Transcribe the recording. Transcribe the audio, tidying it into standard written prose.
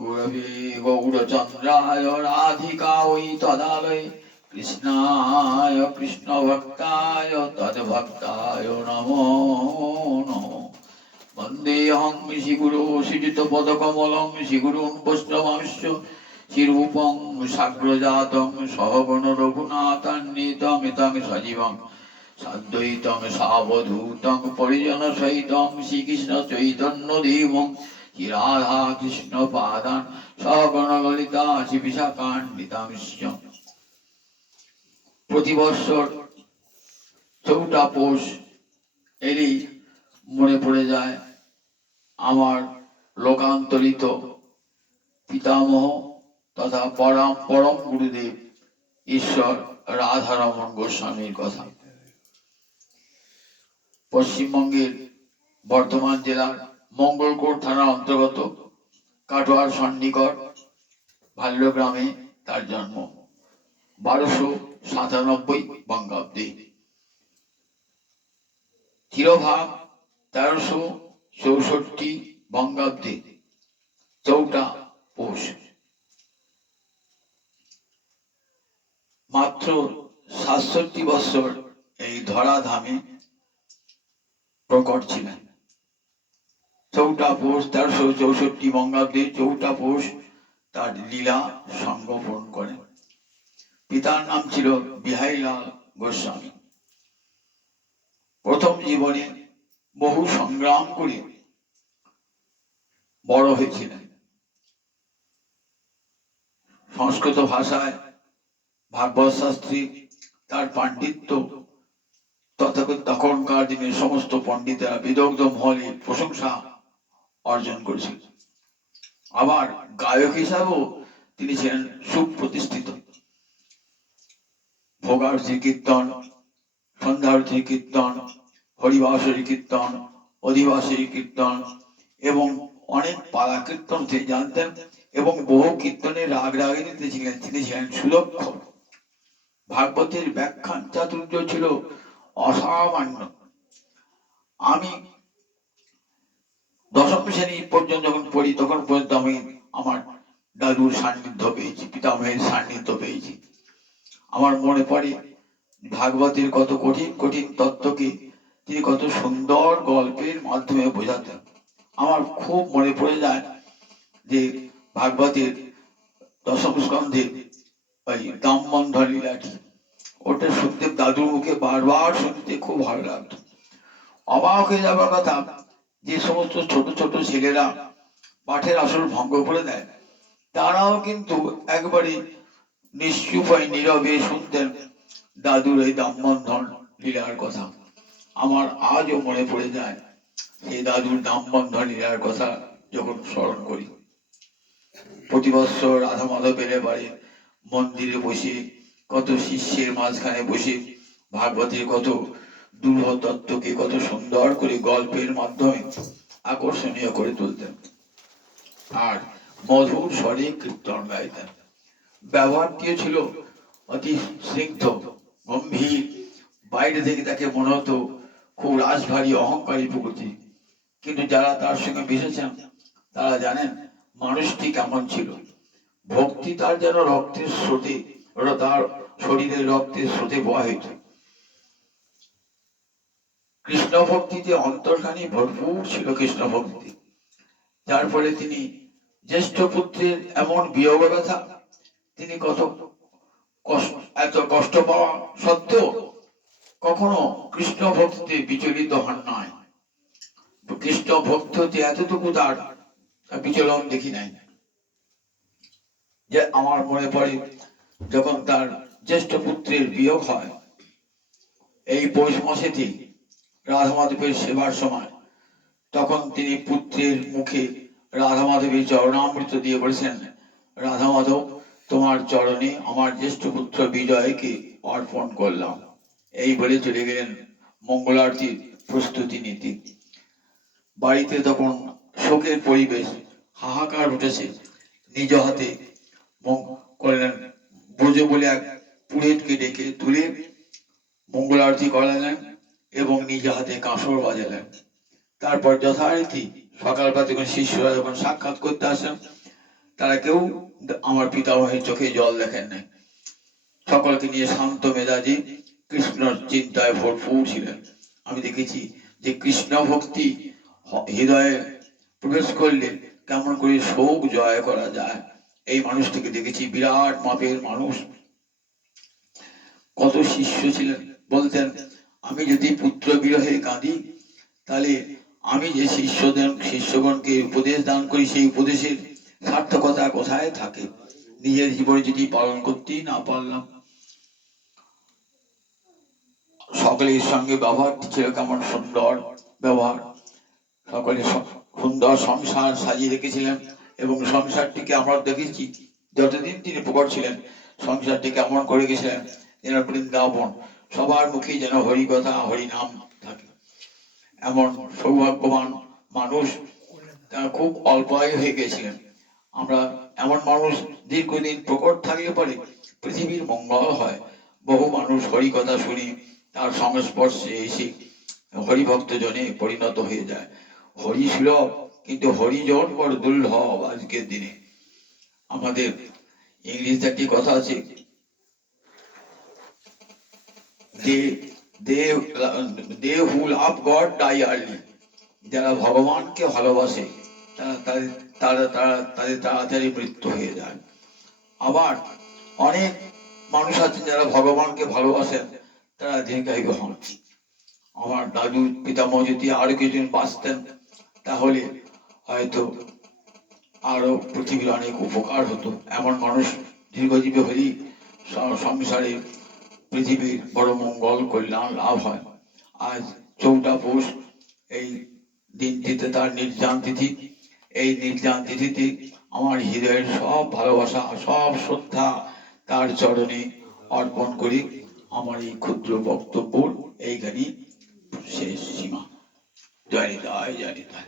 गुरवे गौरचन्द्राय राधिकायै तदालये कृष्णाय कृष्णभक्ताय तद्भक्ताय नमो नमः। वन्देऽहं श्रीगुरो श्रीयुतपदकमलं श्रीगुरून् वैष्णवांश्च श्रीरूपं साग्रजातं सहगण रघुनाथान्वितं तं सजीवं साद्वैतं सावधूतं परिजनसहितं श्रीकृष्ण चैतन्यदेवं श्री राधा कृष्ण पादान सगण ललिता श्री विशाखान्वितांश्च। प्रति बছর চৌঠা পৌষ এলেই মনে পড়ে যায় আমার লোকান্তরিত পিতামহ তথা পরম গুরুদেব ঈশ্বর রাধারমণ গোস্বামীর কথা। পশ্চিমবঙ্গের বর্ধমান জেলার মঙ্গলকোট থানার অন্তর্গত কাটোয়ার সন্নিকট ভাল্য গ্রামে তার জন্ম 1297 বঙ্গাব্দে। তিরোভাব 1364 বঙ্গাব্দে চৌঠা পৌষ। মাত্র 67 বছর এই ধরাধামে প্রকট ছিলেন। চৌঠা পৌষ 1364 বঙ্গাব্দে চৌঠা পৌষ তার লীলা সঙ্গোপন করেন। পিতার নাম ছিল বিহারীলাল গোস্বামী। প্রথম জীবনে বহু সংগ্রাম করে বড় হয়েছিলেন। সংস্কৃত ভাষায় ভাগবত শাস্ত্রী তার পাণ্ডিত্য তখনকার দিনের সমস্ত পণ্ডিতেরা বিদগ্ধ মহলে প্রশংসা অর্জন করেছিল। আবার গায়ক হিসাবেও তিনি ছিলেন সুপ্রতিষ্ঠিত। ভোগারতি কীর্তন, সন্ধ্যারতি কীর্তন, হরিবাসরী কীর্তন, অধিবাসী কীর্তন এবং অনেক পালা কীর্তন তিনি জানতেন এবং বহু কীর্তনের রাগ রাগিনীতে ছিলেন। তিনি ছিলেন সুদক্ষ। ভাগবতের ব্যাখ্যান চাতুর্য ছিল অসামান্য। আমি দশম শ্রেণী পর্যন্ত যখন পড়ি তখন পর্যন্ত আমি আমার দাদুর সান্নিধ্য পেয়েছি, পিতামহের সান্নিধ্য পেয়েছি। আমার মনে পড়ে ভাগবতের কত কঠিন কঠিন তত্ত্বকে তিনি কত সুন্দর গল্পের মাধ্যমে বোঝাতেন। আমার খুব মনে পড়ে যায় যে ভাগবতের দশম স্কন্ধে ওই দামবন্ধ লীলাটি, ওটা শুনতে দাদুর মুখে বারবার শুনতে খুব ভালো লাগতো। অবাক হয়ে যাবার কথা, যে সমস্ত ছোট ছোট ছেলেরা পাঠের আসর ভঙ্গ করে দেয় তারাও কিন্তু একবারে নিশ্চুপ হয়ে নীরবে শুনতেন দাদুর এই দামবন্ধন লীলার কথা। আমার আজও মনে পড়ে যায় সেই দাদুর দামবন্ধন লীলার কথা যখন স্মরণ করি। প্রতি বছর রাধা মাধবের বাড়ি মন্দিরে বসে কত শিষ্যের মাঝখানে বসে ভাগবতের কত দুর্হ তত্ত্বকে কত সুন্দর করে গল্পের মাধ্যমে আকর্ষণীয় করে তুলতেন আর মধুর স্বরে কীর্তন গাইতেন। ব্যবহারটিও ছিল অতি স্নিগ্ধ গম্ভীর। বাইরে থেকে তাকে মনে হতো খুব রাশভারী অহংকারী প্রকৃতি, কিন্তু যারা তার সঙ্গে মিশেছেন তারা জানেন মানুষটি কেমন ছিল। ভক্তি তার যেন রক্তের স্রোতে, তার শরীরের রক্তের স্রোতে প্রবাহিত। কৃষ্ণ ভক্তিতে অন্তর্খানি ভরপুর ছিল কৃষ্ণ ভক্তি, যার ফলে তিনি জ্যেষ্ঠ পুত্রের এমন বিয়োগ ব্যথা, তিনি এত কষ্ট পাওয়া সত্ত্বেও কখনো কৃষ্ণ ভক্তিতে বিচলিত হন নাই। কৃষ্ণ ভক্তি হতে এতটুকু তার বিচলন দেখি নাই। যে আমার মনে পড়ে যখন তার জ্যেষ্ঠ পুত্রের বিয়োগ হয়, এই পৌষ মাসেতে রাধা মাধবের সেবার সময়, তখন তিনি পুত্রের মুখে রাধা মাধবের চরণামৃত দিয়ে বলেছেন, রাধা মাধব তোমার চরণে আমার জ্যেষ্ঠ পুত্র বিজয়কে অর্পণ করলাম। এই বলে চলে গেলেন মঙ্গল আরতির প্রস্তুতি নিতে। বাড়িতে তখন শোকের পরিবেশ, হাহাকার উঠেছে। নিজ হাতে করলেন ব্রজ বলে এক পুরোহিতকে ডেকে তুলে মঙ্গল আরতি করালেন এবং নিজ হাতে কাঁসর বাজালেন। তারপর যথারীতি সকালবেলা যখন শিষ্যরা যখন সাক্ষাৎ করতে আসেন তারা কেউ আমার পিতামহের চোখে জল দেখেন নাই। সকলকে নিয়ে শান্ত মেজাজি কৃষ্ণর চিন্তায় ভরপুর ছিলেন। আমি দেখেছি যে কৃষ্ণ ভক্তি হৃদয়ে প্রবেশ করলে কেমন করে শোক জয় করা যায়। এই মানুষটিকে দেখেছি, বিরাট মাপের মানুষ। কত শিষ্য ছিলেন, বলতেন আমি যদি পুত্র বিরহে কাঁদি, তাহলে আমি যে শিষ্যগণকে উপদেশ দান করি, সেই উপদেশের সার্থকতা কোথায় থাকে? নিজের জীবনে যদি পালন করতেই না পারলাম। সকলের সঙ্গে ব্যবহারটি ছিল কেমন সুন্দর ব্যবহার, সকলে সুন্দর সংসার সাজিয়ে রেখেছিলেন। এবং সংসারটিকে আমরা দেখেছি যতদিন তিনি প্রকট ছিলেন, সংসারটি কেমন করে গেছিলেন যেন বৃন্দাবন, সবার মুখে যেন হরি কথা হরি নাম থাকে। এমন সৌভাগ্যবান মানুষ তারা খুব অল্প আয়ু হয়ে গেছিলেন। আমরা এমন মানুষ দীর্ঘদিন প্রকট থাকলে পরে পৃথিবীর মঙ্গল হয়। বহু মানুষ হরি কথা শুনে তার সংস্পর্শে এসে হরিভক্ত জনে পরিণত হয়ে যায়। হরি সুলভ, কিন্তু হরিজন বড় দুর্লভ আজকের দিনে। আমাদের ইংরেজিতে একটি কথা আছে, they who love God die early। যারা ভগবানকে ভালোবাসে তাদের তাড়াতাড়ি মৃত্যু হয়ে যায়। আবার অনেক মানুষ আছেন যারা ভগবানকে ভালোবাসেন, তারা দীর্ঘায়ু হন। আমার দাদু পিতামহ যদি আরো কিছুদিন বাঁচতেন, তাহলে হয়তো আরো পৃথিবীর অনেক উপকার হতো। এমন মানুষ দীর্ঘজীবী হলেই সংসারে পৃথিবীর বড় মঙ্গল কল্যাণ লাভ হয়। আজ 14 পৌষ, এই দিনটিতে তার নির্যান তিথি। এই নির্যান তিথিতে আমার হৃদয়ের সব ভালোবাসা, সব শ্রদ্ধা তার চরণে অর্পণ করি। আমার এই ক্ষুদ্র বক্তব্য এইখানেই শেষ সীমা। জয় নিতাই, জয় নিতাই।